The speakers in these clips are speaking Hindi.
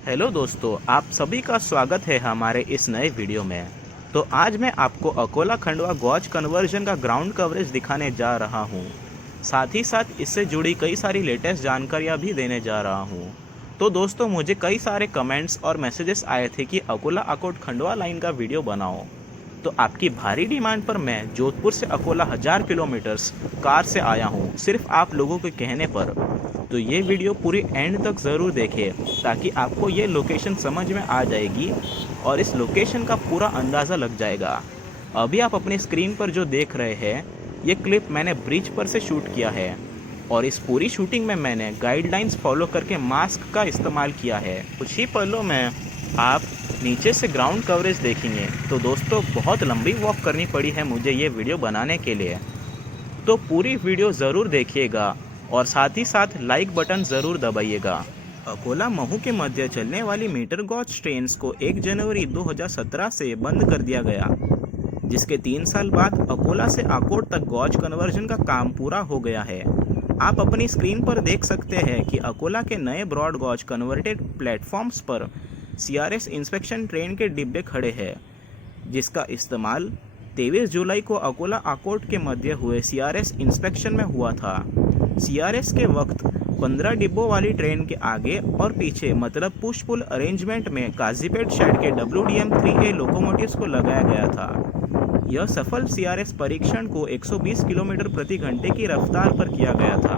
हेलो दोस्तों, आप सभी का स्वागत है हमारे इस नए वीडियो में। तो आज मैं आपको अकोला खंडवा गॉज कन्वर्जन का ग्राउंड कवरेज दिखाने जा रहा हूँ। साथ ही साथ इससे जुड़ी कई सारी लेटेस्ट जानकारियाँ भी देने जा रहा हूँ। तो दोस्तों, मुझे कई सारे कमेंट्स और मैसेजेस आए थे कि अकोला अकोट खंडवा लाइन का वीडियो बनाओ। तो आपकी भारी डिमांड पर मैं जोधपुर से अकोला 1000 किलोमीटर्स कार से आया हूँ, सिर्फ आप लोगों के कहने पर। तो ये वीडियो पूरी एंड तक ज़रूर देखें ताकि आपको ये लोकेशन समझ में आ जाएगी और इस लोकेशन का पूरा अंदाज़ा लग जाएगा। अभी आप अपनी स्क्रीन पर जो देख रहे हैं, ये क्लिप मैंने ब्रिज पर से शूट किया है और इस पूरी शूटिंग में मैंने गाइडलाइंस फॉलो करके मास्क का इस्तेमाल किया है। कुछ ही पलों में आप नीचे से ग्राउंड कवरेज देखेंगे। तो दोस्तों, बहुत लंबी वॉक करनी पड़ी है मुझे ये वीडियो बनाने के लिए, तो पूरी वीडियो ज़रूर देखिएगा और साथ ही साथ लाइक बटन ज़रूर दबाइएगा। अकोला महू के मध्य चलने वाली मीटर गॉज ट्रेन्स को 1 जनवरी 2017 से बंद कर दिया गया, जिसके 3 साल बाद अकोला से आकोट तक गॉज कन्वर्जन का काम पूरा हो गया है। आप अपनी स्क्रीन पर देख सकते हैं कि अकोला के नए ब्रॉड गॉज कन्वर्टेड प्लेटफॉर्म्स पर सीआरएस इंस्पेक्शन ट्रेन के डिब्बे खड़े हैं, जिसका इस्तेमाल 23 जुलाई को अकोला आकोट के मध्य हुए सीआरएस इंस्पेक्शन में हुआ था। सीआरएस के वक्त 15 डिब्बों वाली ट्रेन के आगे और पीछे मतलब पुश पुल अरेंजमेंट में काजीपेट शेड के WDM 3A लोकोमोटिव्स को लगाया गया था। यह सफल सीआरएस परीक्षण को 120 किलोमीटर प्रति घंटे की रफ्तार पर किया गया था।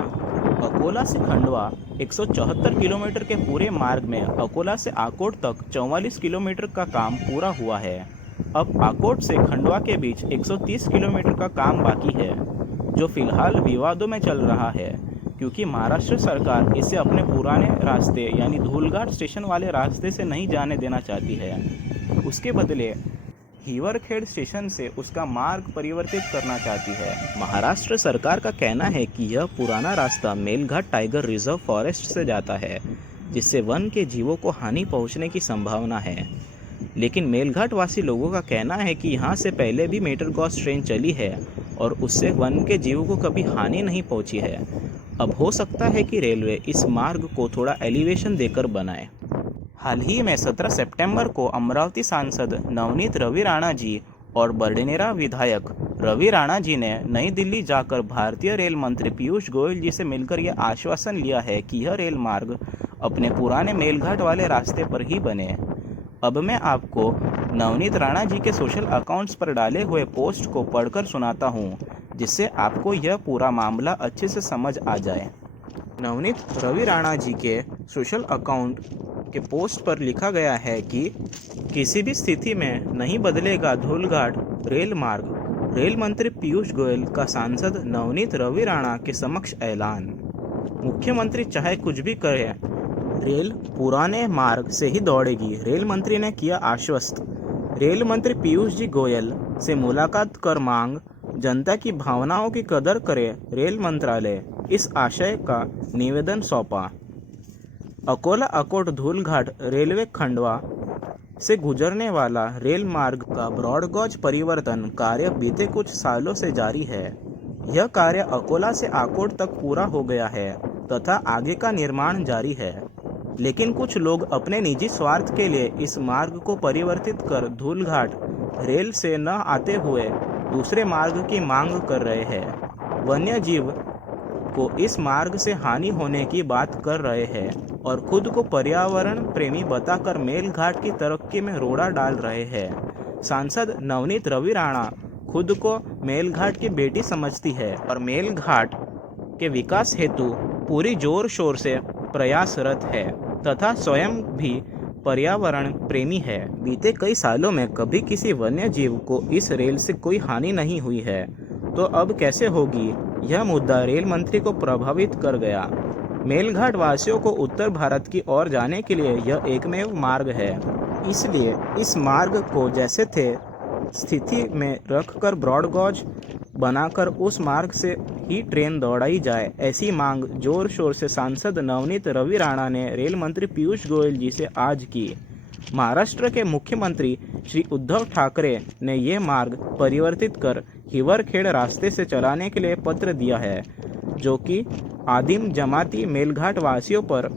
अकोला से खंडवा 174 किलोमीटर के पूरे मार्ग में अकोला से आकोट तक 44 किलोमीटर का काम पूरा हुआ है। अब आकोट से खंडवा के बीच 130 किलोमीटर का काम बाकी है, जो फिलहाल विवादों में चल रहा है, क्योंकि महाराष्ट्र सरकार इसे अपने पुराने रास्ते यानी धूलघाट स्टेशन वाले रास्ते से नहीं जाने देना चाहती है। उसके बदले हिवरखेड़ स्टेशन से उसका मार्ग परिवर्तित करना चाहती है। महाराष्ट्र सरकार का कहना है कि यह पुराना रास्ता मेलघाट टाइगर रिजर्व फॉरेस्ट से जाता है, जिससे वन के जीवों को हानि पहुंचने की संभावना है। लेकिन मेलघाट वासी लोगों का कहना है कि यहाँ से पहले भी मीटर गॉज ट्रेन चली है और उससे वन के जीवों को कभी हानि नहीं पहुंची है। अब हो सकता है कि रेलवे इस मार्ग को थोड़ा एलिवेशन देकर बनाए। हाल ही में 17 सितंबर को अमरावती सांसद नवनीत रवि राणा जी और बरडेनेरा विधायक रवि राणा जी ने नई दिल्ली जाकर भारतीय रेल मंत्री पीयूष गोयल जी से मिलकर यह आश्वासन लिया है कि यह रेल मार्ग अपने पुराने मेलघाट वाले रास्ते पर ही बने। अब मैं आपको नवनीत राणा जी के सोशल अकाउंट्स पर डाले हुए पोस्ट को पढ़कर सुनाता हूँ, जिससे आपको यह पूरा मामला अच्छे से समझ आ जाए। नवनीत रवि राणा जी के सोशल अकाउंट के पोस्ट पर लिखा गया है कि किसी भी स्थिति में नहीं बदलेगा धूलघाट रेल मार्ग। रेल मंत्री पीयूष गोयल का सांसद नवनीत रवि राणा के समक्ष ऐलान। मुख्यमंत्री चाहे कुछ भी करे, रेल पुराने मार्ग से ही दौड़ेगी, रेल मंत्री ने किया आश्वस्त। रेल मंत्री पीयूष जी गोयल से मुलाकात कर मांग, जनता की भावनाओं की कदर करे रेल मंत्रालय, इस आशय का निवेदन सौंपा। अकोला अकोट धूलघाट रेलवे खंडवा से गुजरने वाला रेल मार्ग का ब्रॉड गॉज परिवर्तन कार्य बीते कुछ सालों से जारी है। यह कार्य अकोला से आकोट तक पूरा हो गया है तथा आगे का निर्माण जारी है, लेकिन कुछ लोग अपने निजी स्वार्थ के लिए इस मार्ग को परिवर्तित कर धूलघाट रेल से न आते हुए दूसरे मार्ग की मांग कर रहे हैं। वन्य जीव को इस मार्ग से हानि होने की बात कर रहे हैं और खुद को पर्यावरण प्रेमी बताकर मेलघाट की तरक्की में रोड़ा डाल रहे हैं। सांसद नवनीत रवि राणा खुद को मेलघाट की बेटी समझती है और मेलघाट के विकास हेतु पूरी जोर शोर से प्रयासरत है तथा स्वयं भी पर्यावरण प्रेमी है। बीते कई सालों में कभी किसी वन्य जीव को इस रेल से कोई हानि नहीं हुई है, तो अब कैसे होगी? यह मुद्दा रेल मंत्री को प्रभावित कर गया। मेलघाट वासियों को उत्तर भारत की ओर जाने के लिए यह एकमेव मार्ग है, इसलिए इस मार्ग को जैसे थे स्थिति में रखकर ब्रॉड गॉज बनाकर उस मार्ग से ही ट्रेन दौड़ाई जाए, ऐसी मांग जोर शोर से सांसद नवनीत रवि राणा ने रेल मंत्री पीयूष गोयल जी से आज की। महाराष्ट्र के मुख्यमंत्री श्री उद्धव ठाकरे ने यह मार्ग परिवर्तित कर हिवरखेड़ रास्ते से चलाने के लिए पत्र दिया है, जो कि आदिम जमाती मेलघाट वासियों पर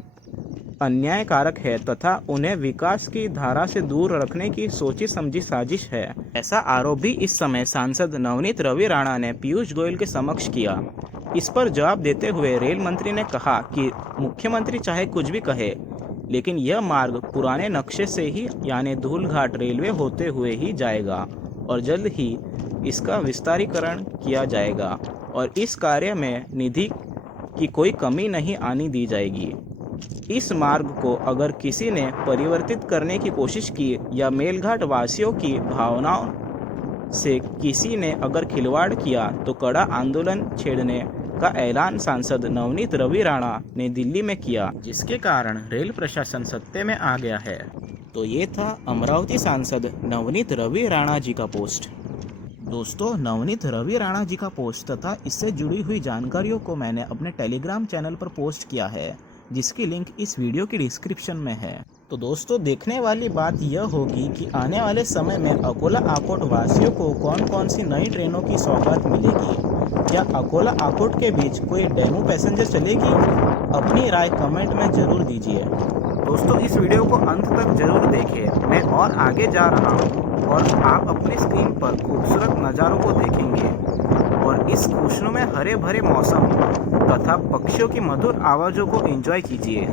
अन्यायकारक है तथा उन्हें विकास की धारा से दूर रखने की सोची समझी साजिश है। ऐसा आरोप भी इस समय सांसद नवनीत रवि राणा ने पीयूष गोयल के समक्ष किया। इस पर जवाब देते हुए रेल मंत्री ने कहा कि मुख्यमंत्री चाहे कुछ भी कहे, लेकिन यह मार्ग पुराने नक्शे से ही यानी धूलघाट रेलवे होते हुए ही जाएगा और जल्द ही इसका विस्तारीकरण किया जाएगा और इस कार्य में निधि की कोई कमी नहीं आनी दी जाएगी। इस मार्ग को अगर किसी ने परिवर्तित करने की कोशिश की या मेलघाट वासियों की भावनाओं से किसी ने अगर खिलवाड़ किया तो कड़ा आंदोलन छेड़ने का ऐलान सांसद नवनीत रवि राणा ने दिल्ली में किया, जिसके कारण रेल प्रशासन सत्ते में आ गया है। तो ये था अमरावती सांसद नवनीत रवि राणा जी का पोस्ट। दोस्तों, नवनीत रवि राणा जी का पोस्ट तथा इससे जुड़ी हुई जानकारियों को मैंने अपने टेलीग्राम चैनल पर पोस्ट किया है, जिसकी लिंक इस वीडियो की डिस्क्रिप्शन में है। तो दोस्तों, देखने वाली बात यह होगी कि आने वाले समय में अकोला आकोट वासियों को कौन कौन सी नई ट्रेनों की सौगात मिलेगी। क्या अकोला आकोट के बीच कोई डेमो पैसेंजर चलेगी? अपनी राय कमेंट में जरूर दीजिए। दोस्तों, इस वीडियो को अंत तक जरूर देखें। मैं और आगे जा रहा हूँ और आप अपनी स्क्रीन पर खूबसूरत नज़ारों को देखेंगे और इस खुशनुमा हरे भरे मौसम तथा पक्षियों की मधुर आवाज़ों को एंजॉय कीजिए।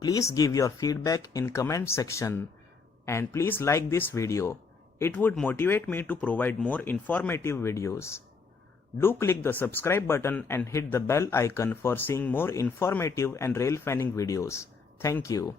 Please give your feedback in comment section and please like this video. It would motivate me to provide more informative videos. Do click the subscribe button and hit the bell icon for seeing more informative and rail fanning videos. Thank you.